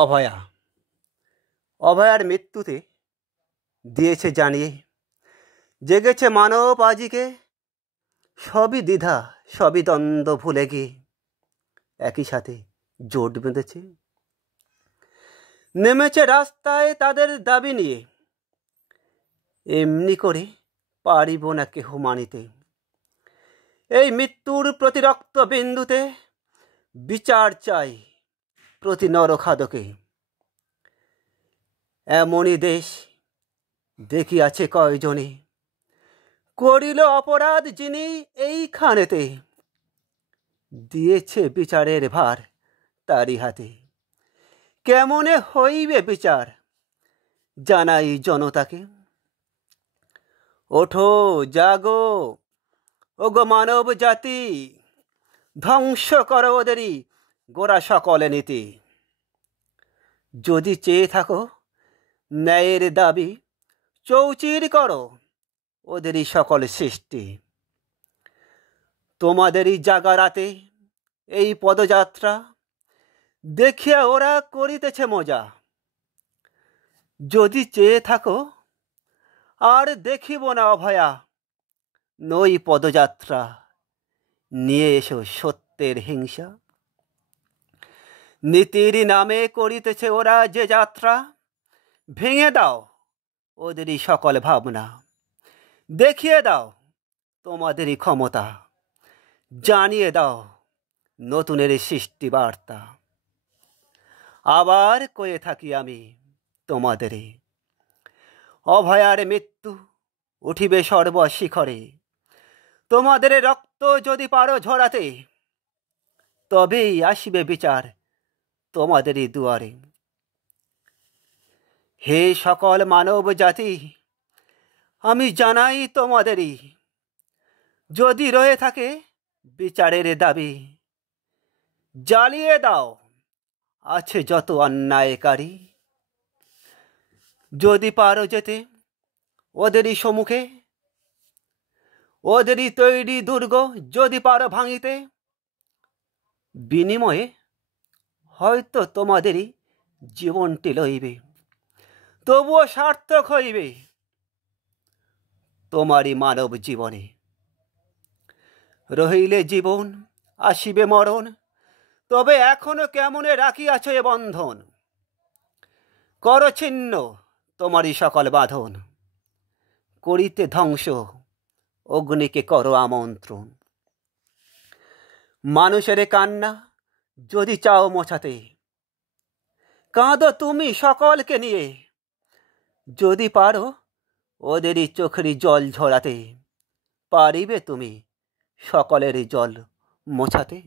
অভয়া অভয়ার মৃত্যুতে দিয়েছে জানিয়ে জেগেছে মানব আজিকে, সবই দ্বিধা সবই দ্বন্দ্ব ভুলে গিয়ে একই সাথে জোট বেঁধেছে, নেমেছে রাস্তায় তাদের দাবি নিয়ে। এমনি করে পারিব না কেহ মানিতে, এই মৃত্যুর প্রতি রক্ত বিন্দুতে বিচার চাই প্রতি নরখাদকে। এমনই দেশ দেখিয়াছে কয়জনে, করিল অপরাধ যিনি এইখানেতে, দিয়েছে বিচারের ভার তারি হাতে। কেমনে হইবে বিচার জানাই জনতাকে। ওঠো জাগো ওগো মানব জাতি, ধ্বংস করো ওদেরই গোড়া সকলে নীতি। যদি চেয়ে থাকো ন্যায়ের দাবি, চৌচির করো ওদেরই সকল সৃষ্টি। তোমাদেরই জাগা রাতে এই পদযাত্রা দেখিয়া ওরা করিতেছে মজা। যদি চেয়ে থাকো আর দেখিব না অভয়া, নই পদযাত্রা নিয়ে এসো সত্যের হিংসা। নীতির নামে করিতেছে ওরা যে যাত্রা, ভেঙে দাও ওদেরই সকল ভাবনা। দেখিয়ে দাও তোমাদেরই ক্ষমতা, জানিয়ে দাও নতুনের সৃষ্টি বার্তা। আবার কয়ে থাকি আমি তোমাদেরই, অভয়ার মৃত্যু উঠিবে সর্বশিখরে। তোমাদের রক্ত যদি পারো ঝরাতে, তবেই আসিবে বিচার তোমাদেরই দুয়ারে। হে সকল মানব জাতি, আমি জানাই তোমাদেরই, যদি রয়ে থাকে বিচারের দাবি, জ্বালিয়ে দাও আছে যত অন্যায়কারী। যদি পারো যেতে ওদেরই সম্মুখে, ওদেরই তৈরি দুর্গ যদি পারো ভাঙিতে, বিনিময়ে হয়তো তোমাদেরই জীবনটি লইবে, তবুও সার্থক হইবে তোমারই মানব জীবনে। রহিলে জীবন আসিবে মরণ, তবে এখনো কেমনে রাখিয়াছ এ বন্ধন। কর ছিন্ন তোমারই সকল বাঁধন, করিতে ধ্বংস অগ্নিকে করো আমন্ত্রণ। মানুষের কান্না যদি চাও মোছাতে, কাঁদো তুমি সকলকে নিয়ে। যদি পারো ওদেরই চোখেরই জল ঝরাতে, পারিবে তুমি সকলেরই জল মোছাতে।